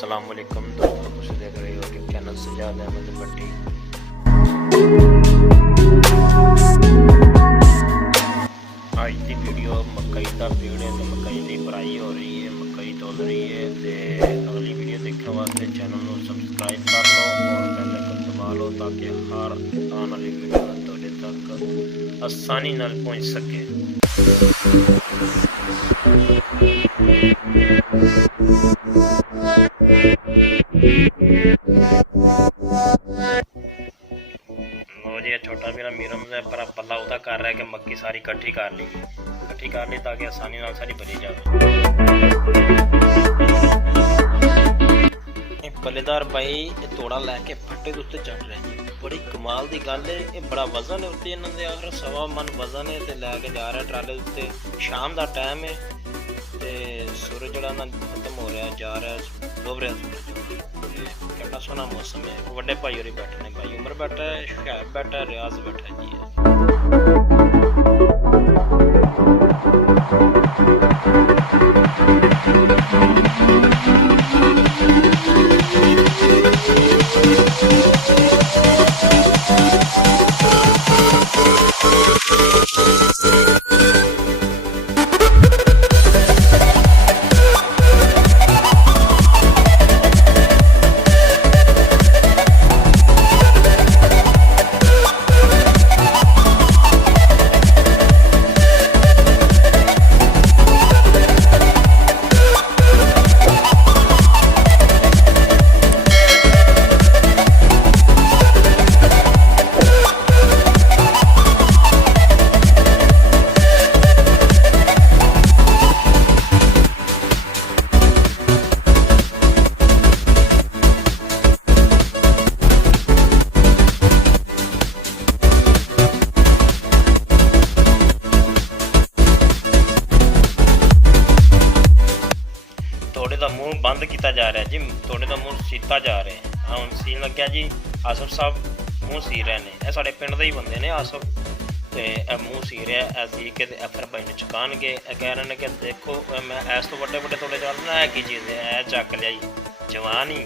अस्सलामुअलैकुम दोस्तों, कुछ देख रहे हो कि चैनल सजाद अहमद भट्टी। आज की वीडियो मकई का पेड़ है तो मकई की भराई हो रही है, मकई तोल रही है। तो अगली वीडियो देखने वास्ते चैनल को सबसक्राइब कर लो और बेल आइकन दबा लो ताकि हर आने वाली वीडियो तुहाडे तक आसानी नाल पहुंच सके। जी छोटा मेरा मीरम है पर पल्ला उदा कर रहा है कि मक्की सारी इकट्ठी कर ली ताकि आसानी नाल सारी भरी जाए। पल्लेदार भाई तोड़ा लैके फट्टे उत्ते चढ़ रहे जी, बड़ी कमाल की गल है। ये बड़ा वजन है उत्ते इन्होंने आखिर 1.25 मन वजन है तो लैके जा रहा ट्राले उत्ते। शाम का टाइम है तो सूरज जड़ा ना खत्म हो रहा जा रहा डुब रहा सूरज। कितना सोहना मौसम है। बड़े भाई होरी बैठे ने, भाई उमर बैठा है, शुहैब बैठा है, रियाज बैठा है थोड़े का मूँह बंद किया जा रहा है जी, थोड़े का मूँह सीता जा रहा है। हाँ हम सीन लग्या जी, आसफ साहब मूँह सी रहे हैं। यह साढ़े पिंड के ही बंदे ने आसफ, तो मूँह सी रहा सी के फिर भाई ने चुकान के कह रहे हैं कि देखो मैं इस तो बड़े बड़े थोड़े चलना है की चीज़ है चक लिया जवान ही।